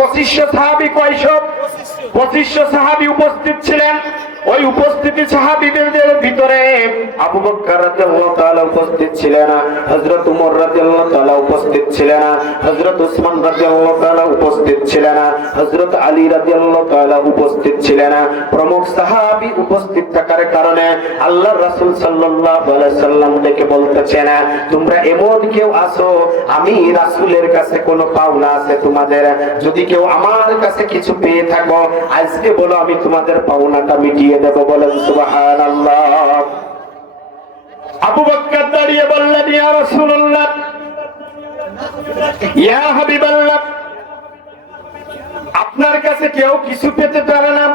পঁচিশশো সাহাবি কয়শ পঁচিশশো সাহাবি উপস্থিত ছিলেন। ওই উপস্থিতি সাহাবিদের ভিতরে আবু বকর রাদিয়াল্লাহু তাআলা উপস্থিত ছিলেন হযরত উমর রাদিয়াল্লাহু তাআলা উপস্থিত ছিলেন হযরত উসমান রাদিয়াল্লাহু তাআলা উপস্থিত ছিলেন হযরত আলী রাদিয়াল্লাহু তাআলা উপস্থিত ছিলেন প্রমুখ সাহাবী উপস্থিত থাকার কারণে আল্লাহর রাসূল সাল্লাল্লাহু আলাইহি সাল্লাম ডেকে বলতেছেন, তোমরা এমন কেউ আসো আমি রাসূলের কাছে কোনো পাওনা আছে তোমাদের? যদি কেউ আমার কাছে কিছু পেয়ে থাকো, আজকে বলো আমি তোমাদের পাওনাটা মিটিয়ে দেব বলেন সুবহানাল্লাহ। আবু বকর দাঁড়িয়ে বললেন, ইয়া রাসূলুল্লাহ, ইয়া হাবিবাল্লাহ, আপনার কাছে কেউ কিছু পেতে পারে না।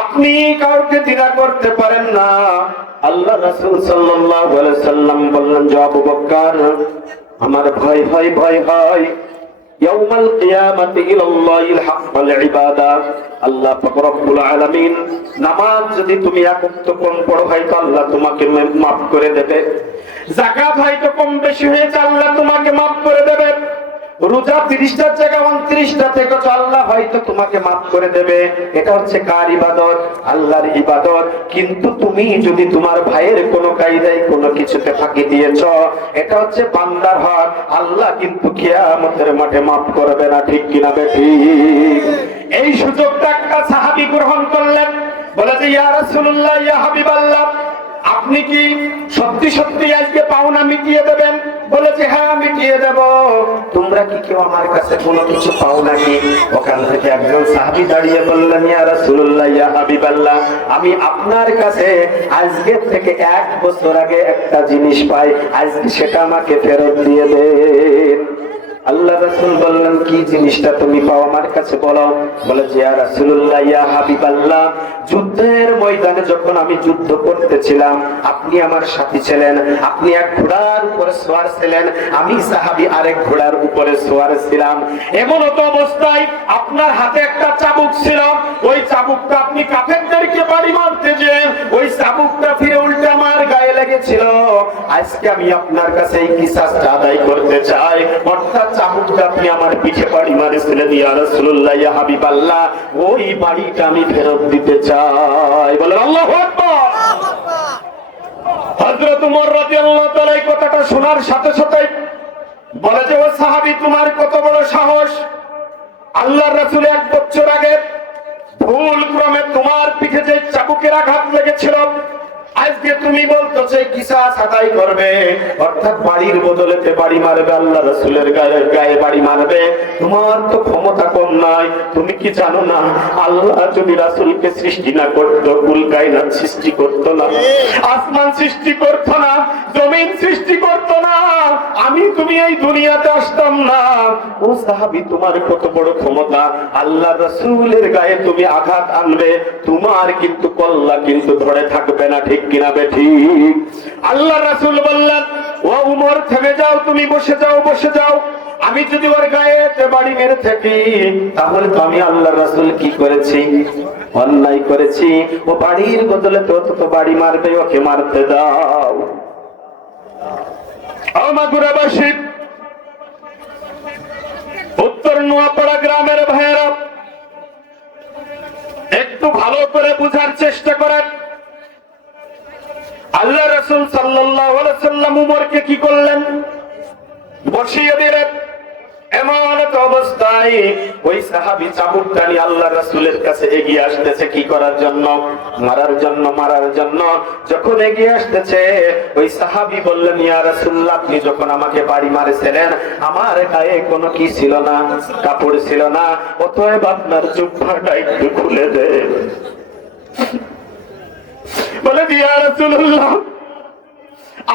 আপনি কাউকে দ্বিধা করতে পারেন না। আল্লাহ রাসূল সাল্লাল্লাহু আলাইহি সাল্লাম বললেন, যে আবু বকর আমার ভয় হয় ভয় হয় ইয়াউমাল আল্লাহ আলামিন নামাজ যদি তুমি তোমাকে মাফ করে দেবে। হয়তো কম বেশি হয়েছে, আল্লাহ তোমাকে মাফ করে দেবে। রোজা তিরিশটার জায়গায় উনত্রিশটা থেকে আল্লাহ হয়তো তোমাকে মাফ করে দেবে। এটা হচ্ছে কার ইবাদত? আল্লাহর ইবাদত। কিন্তু তুমি যদি তোমার ভাইয়ের কোনো কায়দায় কোনো কিছুতে ফাঁকি দিয়েছ, এটা হচ্ছে বান্দার হক আল্লাহ কিন্তু কিয়ামতের মাঠে মাফ করবে না, ঠিক কিনা বেঠি? এই সুযোগটা একটা সাহাবি গ্রহণ করলেন। বলে যে ইয়া রাসূলুল্লাহ, ইয়া হাবিবাল্লাহ আপনি কি সত্যি সত্যি আজকে পাওনা মিটিয়ে দেবেন? বলেছে হ্যাঁ মিটিয়ে দেব। তোমরা কি কেউ আমার কাছে কোনো কিছু পাও নাকি? ওখান থেকে একজন সাহাবি দাঁড়িয়ে বললেন, ইয়া রাসূলুল্লাহ, ইয়া হাবিবাল্লাহ, আমি আপনার কাছে আজকে থেকে এক বছর আগে একটা জিনিস পাই, আজকে সেটা আমাকে ফেরত দিয়ে দেন। আল্লাহ রাসূল বললেন, কি জিনিসটা তুমি পাও আমার কাছে বলো? বলে যে ইয়া রাসূলুল্লাহ, ইয়া হাবিবাল্লাহ যুদ্ধের ময়দানে যখন আমি যুদ্ধ করতেছিলাম, আপনি আমার সাথী ছিলেন, আপনি এক ঘোড়ার উপরে সোয়ার ছিলেন, আমি সাহাবী আরেক ঘোড়ার উপরে সোয়ার ছিলাম। এমন তো অবস্থায় আপনার হাতে একটা চাবুক ছিল, ওই চাবুকটা আপনি কাফেরদেরকে বাড়ি মারতে যে ওই চাবুকটা ফিরে উল্টে আমার গায়ে লেগেছিল। আজকে আমি আপনার কাছে এই কিসাসটা আদায় করতে চাই। অর্থাৎ চাবুকটা আপনি আমার পিঠে বাড়ি মারেছিলেন, ইয়া রাসূলুল্লাহ, ইয়া হাবিবাল্লাহ। ওই বাড়িটা আমি ফেরত দিতে চাই। বলেন, আল্লাহ হজরত উমর রাদিয়াল্লাহু তাআলা এই কথাটা শোনার সাথে সাথে বলে যে, ও সাহাবি, তোমার কত বড় সাহস? আল্লাহর রাসুল এক বছর আগে ভুল ক্রমে তোমার পিঠে যে চাকুকের আঘাত লেগেছিল আজকে তুমি আদায় করবে? অর্থাৎ বাড়ির বদলেতে বাড়ি মারবে, আল্লাহ গায়ে গায়ে বাড়ি মারবে। তোমার তো ক্ষমতা কম তুমি কি জানো না? আল্লাহ যদি সৃষ্টি না করতো সৃষ্টি না। আসমান সৃষ্টি না, জমিন সৃষ্টি করতো না। আমি তুমি এই দুনিয়াতে আসতাম না। ও সাহাবি, তোমার কত বড় ক্ষমতা। আল্লাহ রসুলের গায়ে তুমি আঘাত আনবে, তোমার কিন্তু কল্লা কিন্তু ধরে থাকবে না, ঠিক কিনা বে ঠিক আল্লাহ রাসূল বললেন, ও উমর, থেমে যাও, তুমি বসে যাও বসে যাও। আমি যদি ওর গায়ে বাড়ি মেরে থাকি, তাহলে তো আমি আল্লাহ রাসূল কি করেছি? অন্যায় করেছি। ও বাড়ির বদলে তো তো বাড়ি মারবে, ওকে মারতে দাও। আমাগুরাবাসী উত্তর নোয়াপাড়া গ্রামের ভাইয়েরা, একটু ভালো করে বুঝার চেষ্টা করেন। আল্লাহ রসুল সাল্লাম উমরকে কি করলেন? বসিয়ে দিলেন। এমন অবস্থায় ওই কাছে এগিয়ে আসতেছে কি করার জন্য? মারার জন্য মারার জন্য। যখন এগিয়ে আসতেছে, ওই সাহাবি আপনি যখন আমাকে বাড়ি মারেছিলেন, আমার গায়ে কোনো কি ছিল না? কাপড় ছিল না? অতএব আপনার জুব্বাটা একটু খুলে দেন। বলে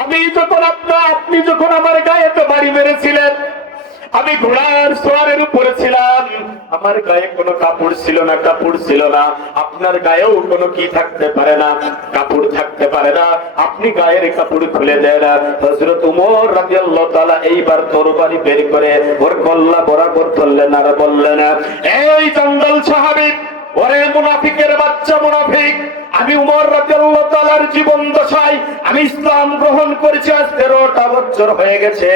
আমি যখন আপনার আপনি যখন আমার গায়ে তো বাড়ি মেরেছিলেন, আমি ঘোড়ার সোয়ারের উপরে ছিলাম, আমার গায়ে কোনো কাপড় ছিল না, কাপড় ছিল না, আপনার গায়েও কোনো কি থাকতে পারে না, কাপড় থাকতে পারে না, আপনি গায়ের কাপড় খুলে দেন। হযরত উমর রাদিয়াল্লাহু তাআলা এইবার বের করে ওর কল্লা বরাবর ধরলেন আর বললেন, এই জঙ্গল সাহাবী, ওরে মুনাফিকের বাচ্চা মুনাফিক আমি উমর রাদিয়াল্লাহু তাআলার জীবন দশায় আমি ইসলাম গ্রহণ করেছি, আজ তেরোটা বছর হয়ে গেছে।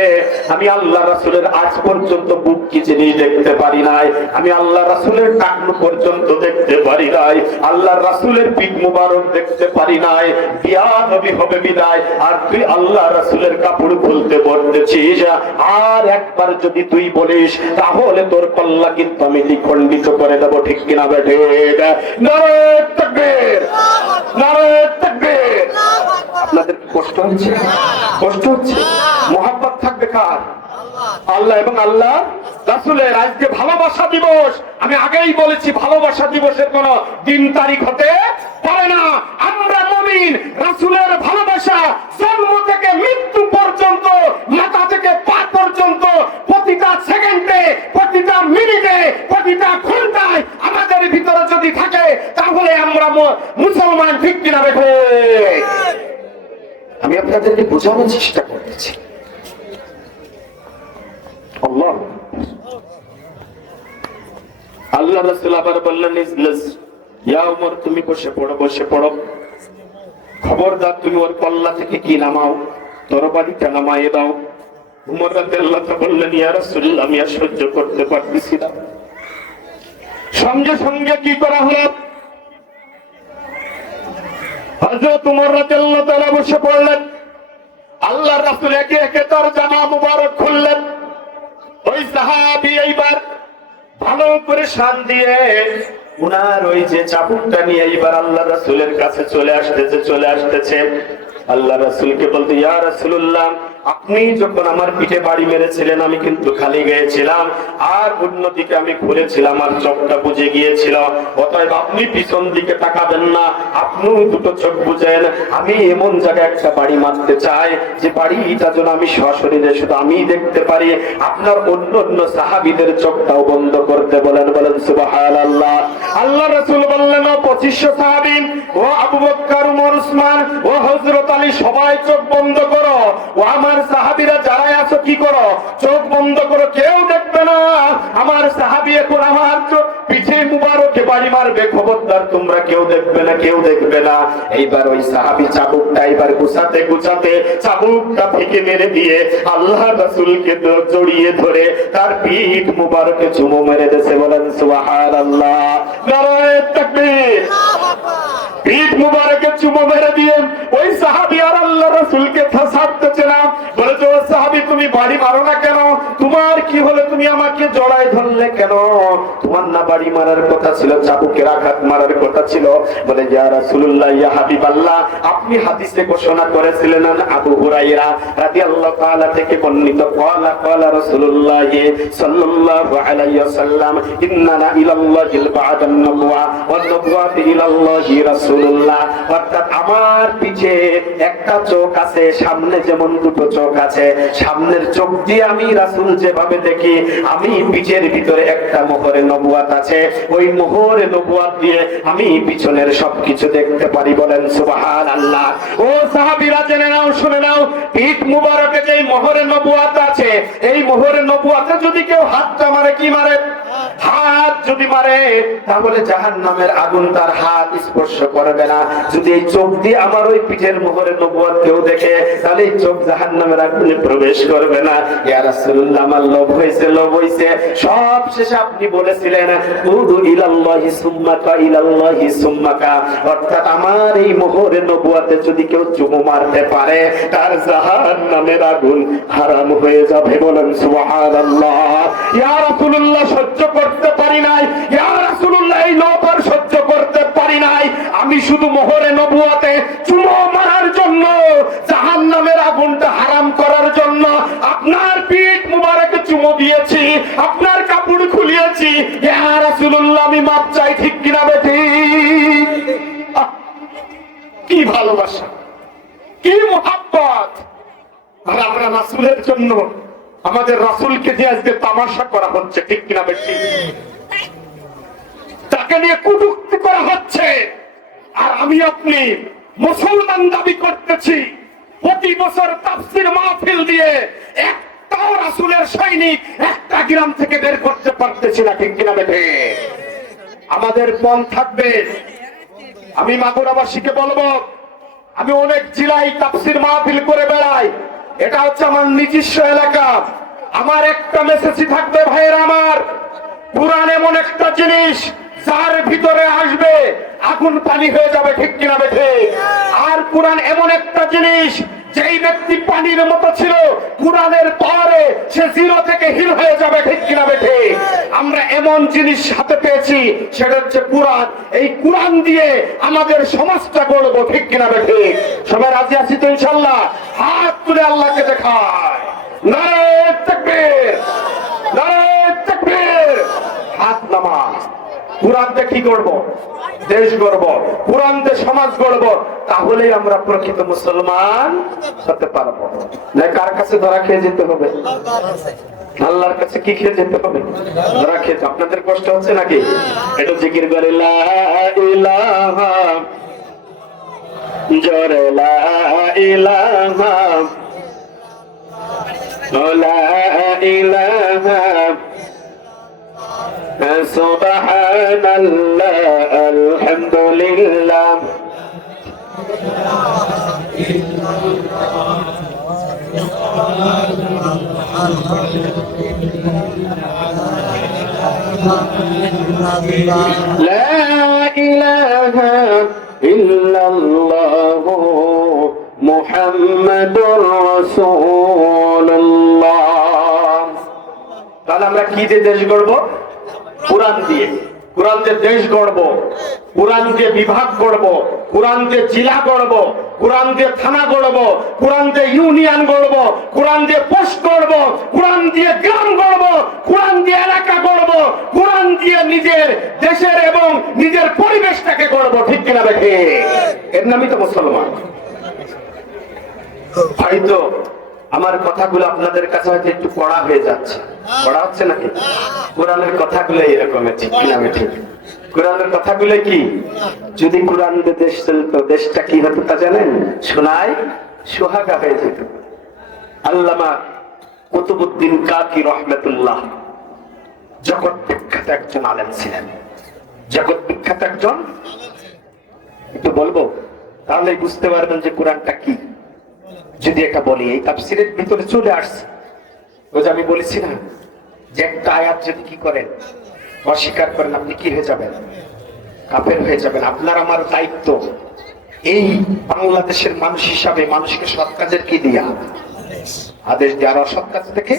আমি আল্লাহ রাসূলের আজ পর্যন্ত বুক কি জিনিস দেখতে পারি নাই। আমি আল্লাহ রাসূলের টাকনু পর্যন্ত দেখতে পারি নাই। আল্লাহ রাসূলের পিঠ মুবারক দেখতে পারি নাই। বিয়া নবী হবে বিদায়। আর তুই আল্লাহ রাসূলের কাপড় খুলতে বলতেছিস আর একবার যদি তুই বলিস, তাহলে তোর কল্লা কিন্তু আমি দ্বিখণ্ডিত করে দেবো, ঠিক কিনা নারায়ে তাকবীর নারায়ে তাকবীর আপনাদের কষ্ট হচ্ছে? কষ্ট হচ্ছে? মোহাম্মত থাকবে কার? আল্লাহ এবং আল্লাহ রাসুলের আজকে ভালোবাসা দিবস। আমি আগেই বলেছি, ভালোবাসা দিবসের কোন দিন তারিখ হতে পারে না। আমরা মমিন, রাসুলের ভালোবাসা জন্ম থেকে মৃত্যু পর্যন্ত, মাথা থেকে পা পর্যন্ত, প্রতিটা সেকেন্ডে, প্রতিটা মিনিটে, প্রতিটা ঘন্টায় আমাদের ভিতরে যদি থাকে, তাহলে আমরা মুসলমান ঠিক কিনা বেঠে আমি আপনাদেরকে বোঝানোর চেষ্টা করতেছি। আল্লাহ। আবার বললেন ইয়া উমর, তুমি বসে পড়ো বসে পড়ো। খবরদার, তুমি ওর কল্লা থেকে কি নামাও? তরবারিটা নামাইয়ে দাও। উমর রাদিয়াল্লাহু বললেন, ইয়া রাসূলুল্লাহ, আমি সহ্য করতে পারতেছি না। সঙ্গে সঙ্গে কি করা হলো? হযরত উমর রাদিয়াল্লাহু তাআলা বসে পড়লেন। আল্লাহ রাসুল একে একে তার জামা মুবারক খুললেন। ওই সাহাবি এইবার ভালো করে শান দিয়ে উনার ওই যে চাপুকটা নিয়ে এইবার আল্লাহ রাসুলের কাছে চলে আসতেছে চলে আসতেছে। আল্লাহ রাসুলকে বলতে, ইয়া রাসূলুল্লাহ আপনি যখন আমার পিঠে বাড়ি মেরেছিলেন, আমি কিন্তু খালি গিয়েছিলাম আর অন্যদিকে আমি ঘুরেছিলাম আর চোখটা বুঝে গিয়েছিল। অতএব আপনি পিছন দিকে তাকাবেন না, আপনি দুটো চোখ বুঝেন। আমি এমন জায়গায় একটা বাড়ি মারতে চাই, যে বাড়িটা যেন আমি সশরীরে শুধু আমি দেখতে পারি। আপনার অন্য অন্য সাহাবিদের চোখটাও বন্ধ করতে বলেন বলেন সুবাহান আল্লাহ আল্লাহ রসুল বললেন পঁচিশশো সাহাবি, ও আবু বক্কর, উমর, উসমান, ও হজরত আলী, সবাই চোখ বন্ধ করো। ও আমার সাহাবিরা যারাই আছো, কি করো? চোখ বন্ধ করো, কেউ দেখবে না। আমার সাহাবি এখন আমার পিঠে মুবারকে বাড়ি মারবে। খবরদার, তোমরা কেউ দেখবে না, কেউ দেখবে না। এইবার ওই সাহাবি চাবুকটা এবার গুছাতে গুছাতে চাবুকটা থেকে মেরে দিয়ে আল্লাহ রাসূলকে জড়িয়ে ধরে তার পিঠ মুবারকে চুমো মেরে দেশে বলেন, সুবহানাল্লাহ। নারায়ে তাকবীর। পিঠ মুবারকে চুমো মেরে দিয়ে ওই সাহাবি আর আল্লাহ রাসূলকে ফাসাদতেছে না। বলেছে ও সাহাবি, তুমি বাড়ি মারো না কেন? তোমার কি হলো? তুমি আমাকে জড়াই ধরলে কেন? তোমার না বাড়ি মারার কথা ছিল, চাবুকের আঘাত মারার কথা ছিল। বলে, ইয়া রাসূলুল্লাহ, ইয়া হাবিবাল্লাহ, আপনি হাদিসে ঘোষণা করেছিলেন আবু হুরায়রা রাদিয়াল্লাহু তাআলা থেকে বর্ণিত, ক্বালা ক্বালা রাসূলুল্লাহ সাল্লাল্লাহু আলাইহি ওয়াসাল্লাম, ইন্নানা ইলাল্লাহিল বা'দান নবুয়া ওয়ান নবুয়াতু ইলাল্লাহি রাসূলুল্লাহ, অর্থাৎ আমার পিছে একটা চোখ আছে, সামনে যেমন দুটো চোখ আছে, সামনের চোখ দিয়ে আমি রাসূল যেভাবে দেখি, আমি পিছের ভিতরে একটা মোহরে নবুয়াত আছে। ওই মোহরে নবুয়াত দিয়ে আমি পিছনের সবকিছু দেখতে পারি বলেন সুবহানাল্লাহ। ও সাহাবীরা, জেনে নাও, শুনে নাও, পিঠ মুবারকে যেই মোহরে নবুয়াত আছে, এই মোহরে নবুয়াতে যদি কেউ হাতটা মারে কি মারে? হাত যদি মারে তাহলে জাহান নামের আগুন তার হাত স্পর্শ করবে না। যদি এই চোখ দিয়ে আমার ওই পিঠের মোহরে নবুয়াত কেউ দেখে, তাহলে এই চোখ জাহান নামের আগুনে প্রবেশ করবে না। ইয়া রাসূলুল্লাহ, আমার লোভ হয়েছে লোভ হয়েছে। সব শেষে আপনি বলেছিলেন, উদু ইলাল্লাহি সুম্মাকা ইলাল্লাহি সুম্মাকা। অর্থাৎ আমার এই মোহরে নবুয়াতে যদি কেউ চুমু মারতে পারে, তার জাহান নামের আগুন হারাম হয়ে যাবে বলেন, সুবহানাল্লাহ। ইয়া রাসূলুল্লাহ, সহ্য করতে পারি নাই। এই নবার সহ্য করতে পারি নাই। আমি শুধু মোহরে নবুয়াতে চুমো মারার জন্য, জাহান্নামের আগুনটা হারাম করার জন্য আপনার পিঠ মুবারকে চুমো দিয়েছি, আপনার কাপড় খুলিয়েছি। ইয়া রাসূলুল্লাহ, আমি মাপ চাই ঠিক কিনা বেটি? কি ভালোবাসা, কি মোহাব্বত। আর আমরা রাসূলের জন্য আমাদের রাসূলকে যে আজকে তামাশা করা হচ্ছে, ঠিক কিনা বেটি? তাকে নিয়ে কুটুক্তি করা হচ্ছে। আর আমি আপনি মুসলমান দাবি করতেছি, প্রতি বছর তাফসির মাহফিল দিয়ে একটাও রাসুলের সৈনিক একটা গ্রাম থেকে বের করতে পারতেছি না, ঠিক কিনা বেঠে আমাদের পণ থাকবে। আমি মাগুরাবাসীকে বলব, আমি অনেক জেলায় তাফসির মাহফিল করে বেড়াই। এটা হচ্ছে আমার নিজস্ব এলাকা। আমার একটা মেসেজই থাকবে, ভাইয়ের আমার। পুরান এমন একটা জিনিস, যার ভিতরে আসবে, আগুন পানি হয়ে যাবে ঠিক কিনা বেঠে। আর পুরান এমন একটা জিনিস যেই ব্যক্তি পানির মতো ছিল, কোরআনের পরে সে জিরো থেকে হিল হয়ে যাবে, ঠিক কিনা বেঠে? আমরা এমন জিনিস হাতে পেয়েছি, সেটা হচ্ছে কোরআন। এই কোরআন দিয়ে আমাদের সমাজটা গড়বো, ঠিক কিনা বেঠে? সবাই রাজি আছি তো ইনশাল্লাহ? হাত তুলে আল্লাহকে দেখায়। নারায়ণ তাকবীর। হাত নামাজ। কোরআন দিয়ে কি করব? দেশ গড়ব। কোরআন দিয়ে সমাজ গড়ব। তাহলেই আমরা প্রকৃত মুসলমান হতে পারব। না, কার কাছে ধরা খেয়ে যেতে হবে? আল্লাহর কাছে কি খেয়ে যেতে হবে? ধরা খেয়ে আপনাদের কষ্ট হচ্ছে নাকি? এটা জিকির করে, লা লা ইলাহা سبحان الله الحمد لله لا إله إلا الله محمد رسول الله তাহলে আমরা কি দিয়ে দেশ গড়ব কোরআন দিয়ে কোরআন দিয়ে দেশ গড়ব, কোরআন দিয়ে বিভাগ গড়ব, কোরআন দিয়ে জেলা গড়ব, কোরআন দিয়ে থানা গড়ব, কোরআন দিয়ে ইউনিয়ন গড়ব, কোরআন দিয়ে পোস্ট গড়ব, কোরআন দিয়ে গ্রাম গড়ব, কোরআন দিয়ে এলাকা গড়ব, কোরআন দিয়ে নিজের দেশের এবং নিজের পরিবেশটাকে গড়ব, ঠিক কিনা দেখে এর নামই তো মুসলমান। হয়তো আমার কথাগুলো আপনাদের কাছে হয়তো একটু পড়া হয়ে যাচ্ছে। পড়া হচ্ছে নাকি? কোরআনের কথাগুলো এরকম ঠিক কিনা ঠিক কোরআনের কথাগুলো কি? যদি কোরআন দেশ চলতো, দেশটা কি হতো তা জানেন? শোনায় সোহাগা হয়ে যেত। আল্লামা কুতুবুদ্দিন কাকি রহমতুল্লাহ জগৎ বিখ্যাত একজন আলেম ছিলেন। জগৎ বিখ্যাত একজন? একটু বলব? তাহলে বুঝতে পারবেন যে কোরআনটা কি। যদি একটা বলি, এই তাফসিরের ভিতরে চলে আসছে। ওই যে আমি বলেছি না, যে একটা আয়াত যদি কি করেন, অস্বীকার করেন, আপনি কি হয়ে যাবেন? কাফের হয়ে যাবেন। আপনার আমার দায়িত্ব, এই বাংলাদেশের মানুষ হিসাবে, মানুষকে সৎ কাজের কি দিয়া? আদেশ দেওয়ার অসৎ কাজ থেকে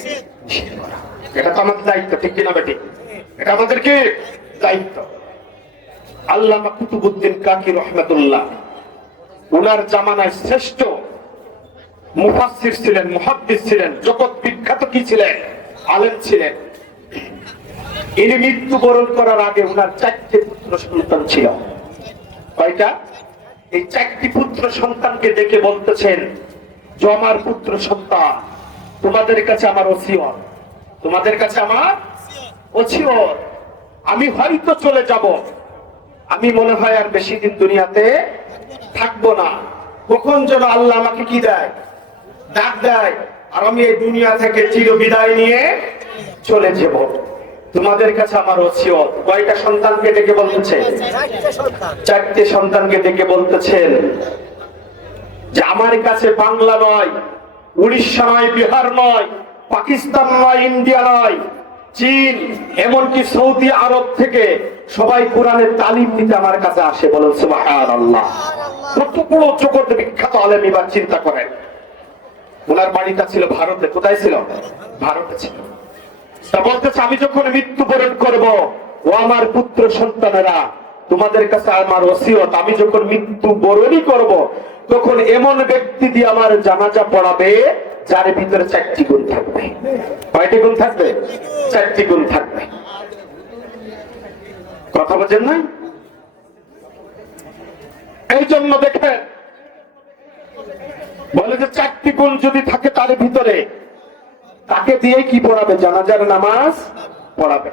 এটা তো আমাদের দায়িত্ব, ঠিক কিনা বেটি? এটা আমাদের কি? দায়িত্ব। আল্লাহ কুতুবুদ্দিন কাকি রহমতুল্লাহ, উনার জামানায় শ্রেষ্ঠ মুফাসসির ছিলেন, মুহাদ্দিস ছিলেন, জগৎ বিখ্যাত কি ছিলেন? আলেম ছিলেন। ইনি মৃত্যুবরণ করার আগে উনার চারটি পুত্র সন্তান ছিল। কয়টা? এই চারটি পুত্র সন্তানকে দেখে বলতেছেন, যে আমার পুত্র সন্তান, তোমাদের কাছে আমার ওসিয়ত, তোমাদের কাছে আমার ওসিয়ত। আমি হয়তো চলে যাব। আমি মনে হয় আর বেশি দিন দুনিয়াতে থাকব না। কখন যেন আল্লাহ আমাকে কি দেয়? ডাক দেয় আর আমি এই দুনিয়া থেকে চির বিদায় নিয়ে চলে যাব। তোমাদের কাছে আমার ওসিয়ত কয়টা সন্তানকে ডেকে বলতেছে চারটে সন্তানকে ডেকে বলতেছেন যে আমার কাছে বাংলা নয় উড়িষ্যা নয় বিহার নয় পাকিস্তান নয় ইন্ডিয়া নয় চীন এমনকি সৌদি আরব থেকে সবাই কোরআনের তালিম নিতে আমার কাছে আসে বলেন সুবাহান আল্লাহ কত বড় জগৎ বিখ্যাত আলেম এবার চিন্তা করেন। ওনার বাড়িটা ছিল ভারতে। কোথায় ছিল? ভারতে ছিল। তা বলতেছে, আমি যখন মৃত্যুবরণ করব, ও আমার পুত্র সন্তানেরা, তোমাদের কাছে আমার ওসিয়ত, আমি যখন মৃত্যু বরণই করব, তখন এমন ব্যক্তি দিয়ে আমার জানাজা পড়াবে, যার ভিতরে চারটি গুণ থাকবে। কয়টি গুণ থাকবে? চারটি গুণ থাকবে। কথা বলছেন না এই জন্য দেখেন বলে যে চারটি গুণ যদি থাকে তার ভিতরে, তাকে দিয়ে কি পড়াবে? জানাজার নামাজ পড়াবে।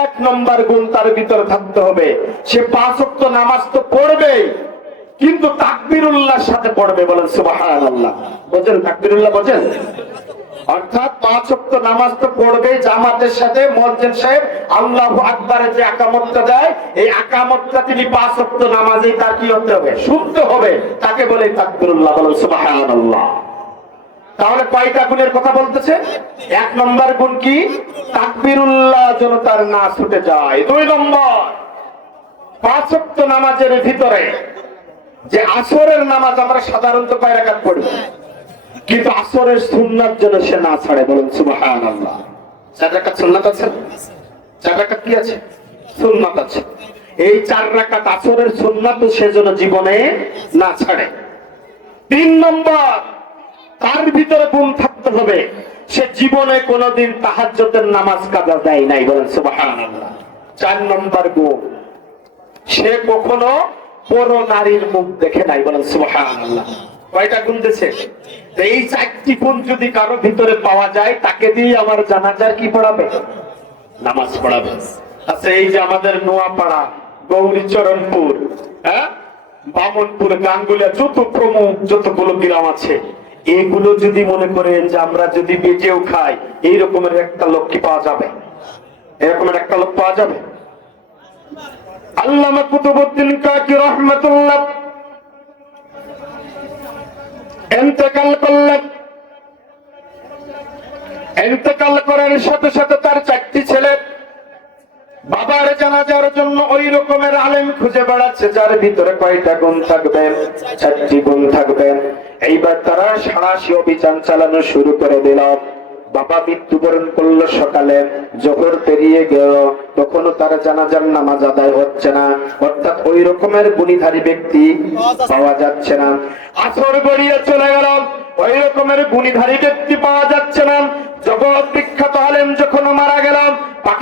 এক নম্বর গুণ তার ভিতরে থাকতে হবে। সে পাঁচ ওয়াক্ত নামাজ তো পড়বেই, কিন্তু তাকবিরুল্লাহর সাথে পড়বে বলেন সুবাহ আল্লাহ বোঝেন তাকবিরুল্লাহ বোঝেন? অর্থাৎ পাঁচ ওয়াক্ত নামাজ তো পড়বে জামাতের সাথে মসজিদ সাহেব আল্লাহ আকবারে যে আকামতটা দেয়, এই আকামতটা তিনি পাঁচ ওয়াক্ত নামাজেই তার কি হতে হবে? শুদ্ধ হবে। তাকে বলে তাকবিরুল্লাহ বলেন সুবহানাল্লাহ। তাহলে কয়টা গুণের কথা বলতেছে? এক নম্বর গুণ কি? তাকবিরুল্লাহ যেন তার না ছুটে যায়। দুই নম্বর, পাঁচ ওয়াক্ত নামাজের ভিতরে যে আসরের নামাজ আমরা সাধারণত কয় রাকাত পড়ি? কিন্তু আসরের সুন্নাত যেন সে না ছাড়ে, বলুন আল্লাহ চার রাকাত সুন্নাত আছে? চার রাকাত কি আছে? সুন্নাত আছে। এই চার রাকাত আসরের সুন্নাত সে যেন জীবনে না ছাড়ে। তিন নম্বর, তার ভিতরে গুণ থাকতে হবে। সে জীবনে কোনোদিন তাহাজ্জুদের নামাজ কাজা দেয় নাই, বলেন সুবাহান আল্লাহ চার নম্বর গুণ, সে কখনো পর নারীর মুখ দেখে নাই, বলেন সুবহানাল্লাহ। কয়টা গুণ তো এই চারটি গুণ যদি কারও ভিতরে পাওয়া যায়, তাকে দিয়ে আমার জানাজার কি পড়াবে? নামাজ পড়াবে। আচ্ছা এই যে আমাদের নোয়াপাড়া, গৌরীচরণপুর হ্যাঁ? বামনপুর, গাঙ্গুলিয়া, যত প্রমুখ, যতগুলো গ্রাম আছে, এগুলো যদি মনে করেন যে আমরা যদি বেঁচেও খাই, এই রকমের একটা লোক কি পাওয়া যাবে? এরকমের একটা লোক পাওয়া যাবে? আল্লামা কুতুবুদ্দিন কাকি রহমতুল্লাহ এতেকাল করলেন এতেকাল করার সাথে সাথে তার চারটি ছেলে বাবার জানাজার জন্য ওই রকমের আলেম খুঁজে বেড়াচ্ছে, যার ভিতরে কয়টা গুণ থাকবে? চারটি গুণ থাকবে। এইবার তারা সারাশি অভিযান চালানো শুরু করে দিল। বাবা মৃত্যুবরণ করল সকালে, জোহর পেরিয়ে গেল। তখনও তার জানাজার নামাজ আদায় হচ্ছে না। অর্থাৎ ওই রকমের গুণীধারী ব্যক্তি পাওয়া যাচ্ছে না। আসর গড়িয়ে চলে গেলাম। ওই রকমের গুণীধারী ব্যক্তি পাওয়া যাচ্ছে না। জগৎ বিখ্যাত আলেম যখন মারা গেলাম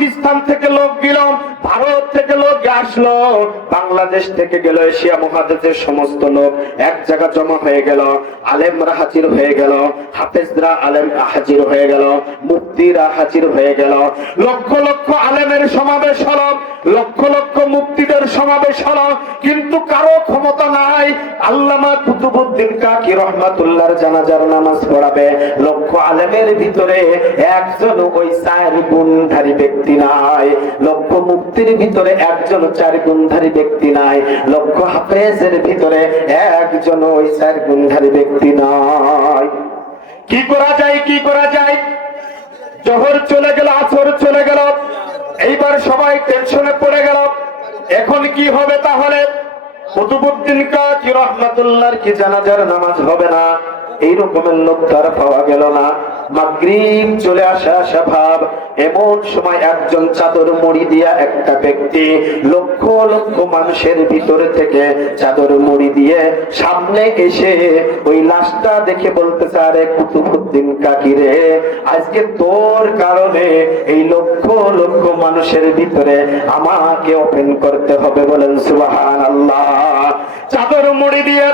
পাকিস্তান থেকে লোক গেল, ভারত থেকে লোক আসলো, বাংলাদেশ থেকে গেল এশিয়া মহাদেশের সমস্ত লোক। এক জায়গা জমা হয়ে গেল, আলেমরা হাজির হয়ে গেল, হাফেজরা আলেম হাজির হয়ে গেল মুক্তিরা হাজির হয়ে গেল। লক্ষ লক্ষ আলেমের সমাবেশ হল, লক্ষ লক্ষ মুক্তিদের সমাবেশ হল, কিন্তু কারও ক্ষমতা নাই। আল্লামা কুতুবুদ্দিন কাকি রহমাতুল্লাহর জানাজার নামাজ পড়াবে। লক্ষ আলেমের ভিতরে একজন ওই চার গুণধারী ব্যক্তি নাই। লক্ষ মুক্তির ভিতরে একজন চার গুণধারী ব্যক্তি নাই। লক্ষ হাফেজের ভিতরে একজন ওই চার গুণধারী ব্যক্তি নাই। কি করা যায়, কি করা যায়? জহর চলে গেল, আসর চলে গেল। এইবার সবাই টেনশনে পড়ে গেল। এখন কি হবে তাহলে? কুতুবুদ্দিন কাকি রহমাতুল্লাহর কি জানাজার নামাজ হবে না? এই রকমের লোক তার পাওয়া গেল না। মাগরিব চলে আসা আসা ভাব। এমন সময় একজন চাদর মুড়ি দিয়া একটা ব্যক্তি লক্ষ লক্ষ মানুষের ভিতরে থেকে চাদর মুড়ি দিয়ে সামনে এসে ওই লাশটা দেখে বলতেছে আরে কুতুবুদ্দিন কাকি রে, আজকে তোর কারণে এই লক্ষ লক্ষ মানুষের ভিতরে আমাকে ওপেন করতে হবে বলেন সুবাহান আল্লাহ চাদর মুড়ি দিয়ে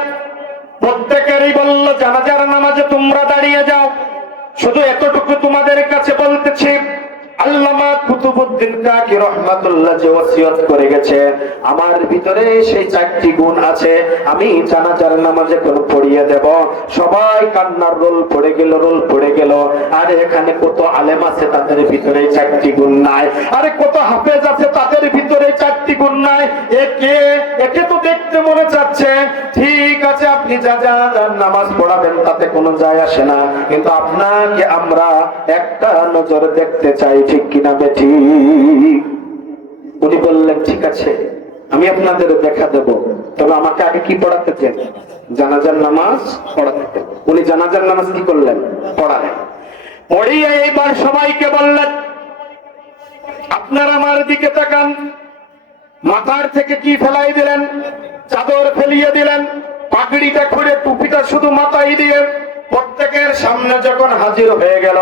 প্রত্যেকেরই বলল, জানাজার নামাজে তোমরা দাঁড়িয়ে যাও। শুধু এতটুকু তোমাদের কাছে বলতেছি এখানে কত আলেম আছে তাদের ভিতরে চারটি গুণ নাই। আরে কত হাফেজ আছে তাদের ভিতরে চারটি গুণ নাই। একে একে তো দেখতে মনে চাচ্ছে। ঠিক আছে আপনি যা যা নামাজ পড়াবেন তাতে কোনো যায় আসে না। কিন্তু আপনাকে আমরা একটা নজর দেখতে চাই, ঠিক কিনা বেঠি? উনি বললেন, ঠিক আছে, আমি আপনাদের দেখা দেব। তবে আমাকে আগে কি পড়াতে চান জানাজার নামাজ পড়াতে উনি জানাজার নামাজ কি করলেন? পড়ালেন। পড়িয়ে এইবার সবাইকে বললেন, আপনার আমার দিকে তাকান। মাথার থেকে কি ফেলাই দিলেন? চাদর ফেলিয়ে দিলেন? পাগড়িটা খুঁড়ে টুপিটা শুধু মাথায় দিয়ে প্রত্যেকের সামনে যখন হাজির হয়ে গেল,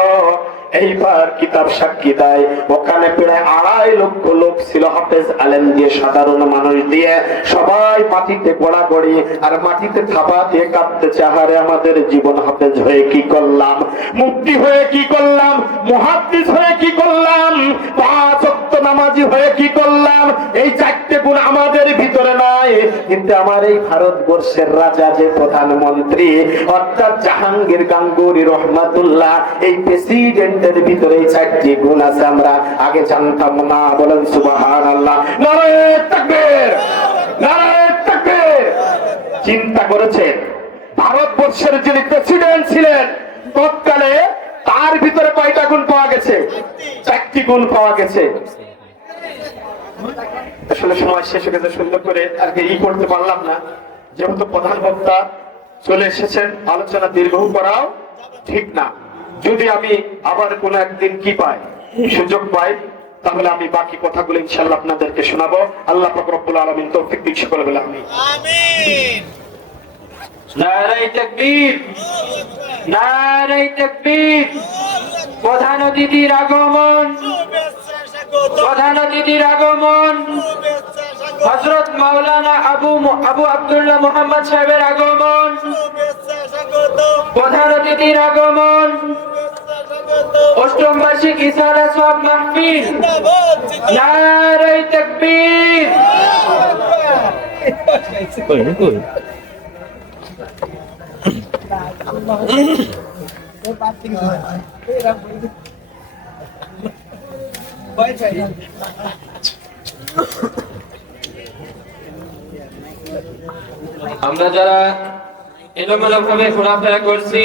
এইবার কিতাব সাক্ষী দেয়। ওখানে প্রায় আড়াই লক্ষ লোক ছিল হাফেজ আলেম দিয়ে, সাধারণ মানুষ দিয়ে। সবাই মাটিতে গড়াগড়ি আর মাটিতে থাপা দিয়ে কাঁদতে চাহারে আমাদের জীবন হাফেজ হয়ে কি করলাম? মুক্তি হয়ে কি করলাম? মুহাদ্দিস হয়ে কি করলাম? পাঁচ নামাজি হয়ে কি করলাম? এই চারটে গুণ আমাদের ভিতরে নাই। কিন্তু আমার এই ভারতবর্ষের রাজা যে প্রধানমন্ত্রী, অর্থাৎ জাহাঙ্গীর গাঙ্গুরি রহমাতুল্লাহ, এই প্রেসিডেন্টের ভিতরে এই চারটি গুণ আছে আমরা আগে জানতাম না। বলেন সুবাহান আল্লাহ চিন্তা করেছেন? ভারতবর্ষের যিনি প্রেসিডেন্ট ছিলেন, তৎকালে তার ভিতরে কয়টা গুণ পাওয়া গেছে? চারটি গুণ পাওয়া গেছে। আসলে সময় শেষ হয়ে গেছে সুন্দর করে আর কি ই করতে পারলাম না। যেহেতু প্রধান বক্তা চলে এসেছেন আলোচনা দীর্ঘ করাও ঠিক না। যদি আমি আবার কোনো একদিন কি পাই সুযোগ পাই তাহলে আমি বাকি কথাগুলো ইনশাল্লাহ আপনাদেরকে শোনাবো। আল্লাহ পাক রব্বুল আলামিন তৌফিক দিক সকলে বলে আমি আমিন। নারাই তাকবীর। নারাই তাকবীর। প্রধান অতিথির আগমন। প্রধান অতিথির আগমন। হজরত মাওলানা আবু আবু আব্দুল্লাহ মোহাম্মদ সাহেবের আগমন। প্রধান অতিথির আগমন। অষ্টম বার্ষিক ইসারা সব মাহফিল। নারাই তাকবীর। আমরা যারা এলোমেলো ভাবে ঘোরাফেরা করছি